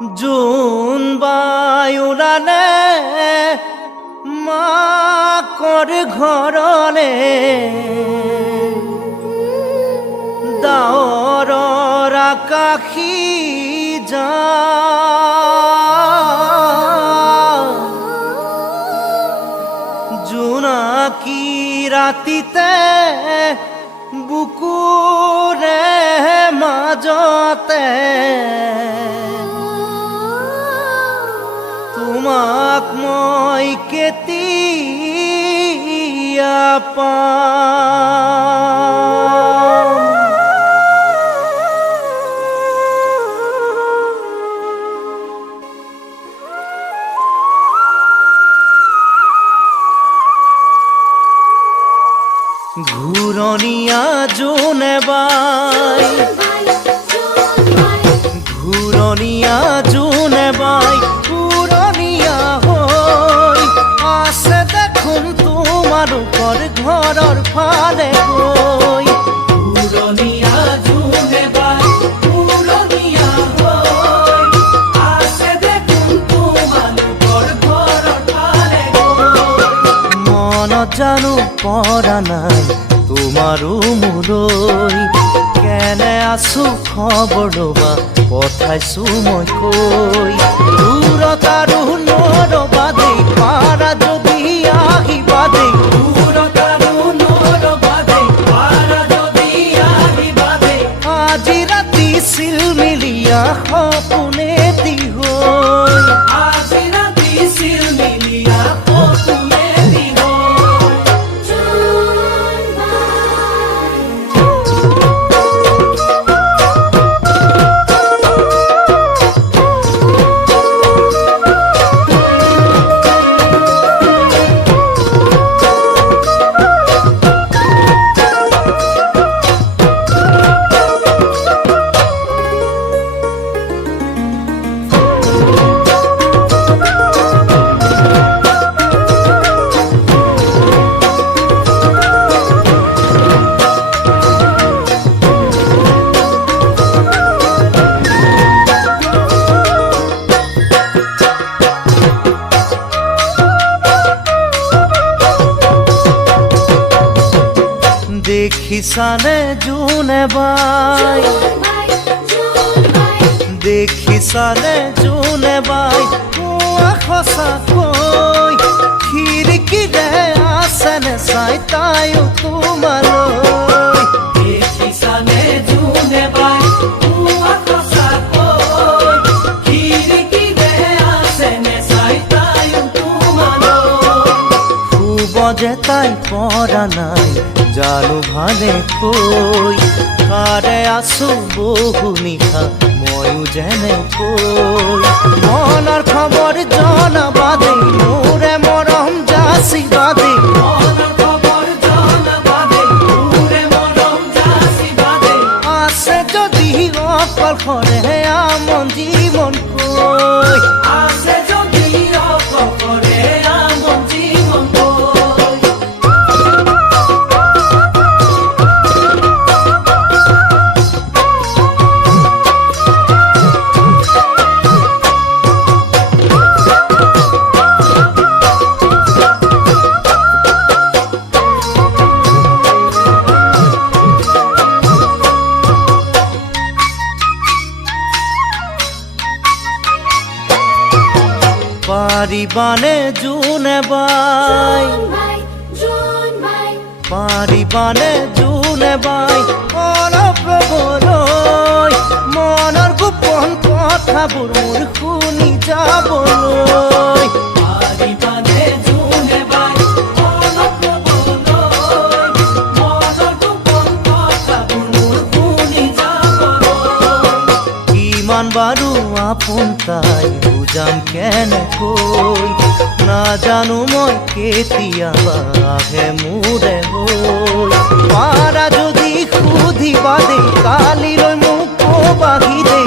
জোন বাই ওলালে মাকৰ ঘৰলে ডাৱৰৰ আকাশী যা জোনাকী ৰাতিতে বুকুৰে মাজতে তোমাক মই কেতিয়া পাম। ঘূৰণীয়া জোনে বাই ঘূৰণীয়া জোনে বাই পুৰণীয়া হৈ আছে দেখোন তোমালোকৰ ঘৰৰ ফালে গৈ। ঘূৰণীয়া জোনে বাই পুৰণীয়া হৈ আছে দেখোন তোমালোকৰ ঘৰৰ ফালে গৈ। মনত জানো পৰা নাই তোমাৰো মোলৈ, কেনে আছো খবৰ ল'বা পঠাইছো মই কৈ। দূৰত আৰু নৰবা দেই, পাৰা যদি আহিবা দেই। দূৰত আৰু নৰবা দেই, পাৰা যদি আহিবা দেই। আজি ৰাতি চিলমিলিয়া সপোনেদি হৈ, আজি ৰাতি চিলমিলিয়া সপোনেদি হৈ। দেখিছানে জোনে বাই, দেখিছানে জোনে বাই কোৱা সঁচাকৈ। খিৰিকীৰে আছেনে চাই তাইও তোমালৈ। দেখিছানে জোনে বাই কোৱা সঁচাকৈ। খিৰিকীৰে আছেনে চাই তাইও তোমালৈ। শুব যে তাই পৰা নাই জানো ভালে কৈ। কাৰে আছো বহু নিশা ময়ো যেনেকৈ। মনৰ খবৰ জনাবা দেই, মোৰে মৰম যাচিবা দেই। মনৰ খবৰ জনাবা দেই, মোৰে মৰম যাচিবা দেই। আছে যদি অকলশৰে আমন জীৱন কৈ। আছে যদি অকলশৰে আমন জীৱন কৈ। পাৰিবানে জোনে বাই, পাৰিবানে জোনে বাই অলপ ৰ'বলৈ। মনৰ গোপন কথাবোৰ মোৰ শুনি যাবলৈ। পাৰিবানে জোনে বাই অলপ ৰ'বলৈ। মনৰ গোপন কথাবোৰ মোৰ শুনি যাবলৈ। কিমান বাৰু আপোন তাই বুজাম কেনেকৈ। নাজানো মই কেতিয়াবা আহে মোৰে হৈ। পাৰা যদি সুধিবা দেই, কালিলৈ মোক ক'বাহি দেই।